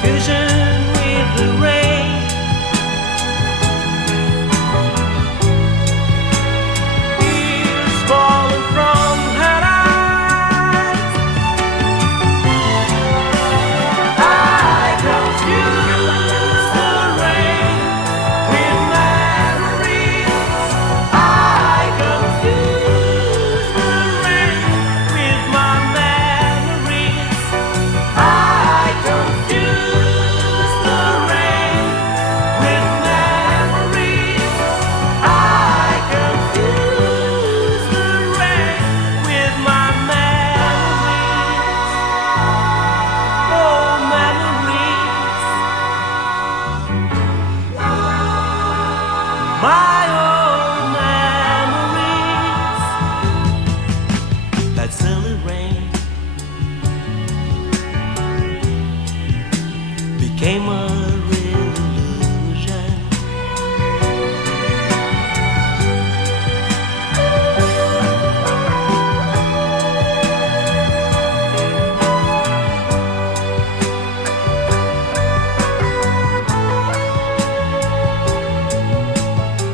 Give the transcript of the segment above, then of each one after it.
confusion with the rain. Tears falling from her eyes. I confuse the rain with memories. I confuse the rain with my memories. I confuse the rain with memories. I confuse the rain with my memories. Oh, memories. My old memories. That silly rain became a real illusion.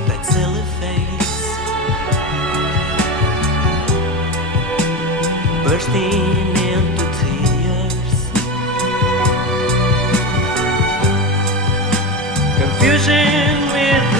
That silly face bursting into tears. Confusion with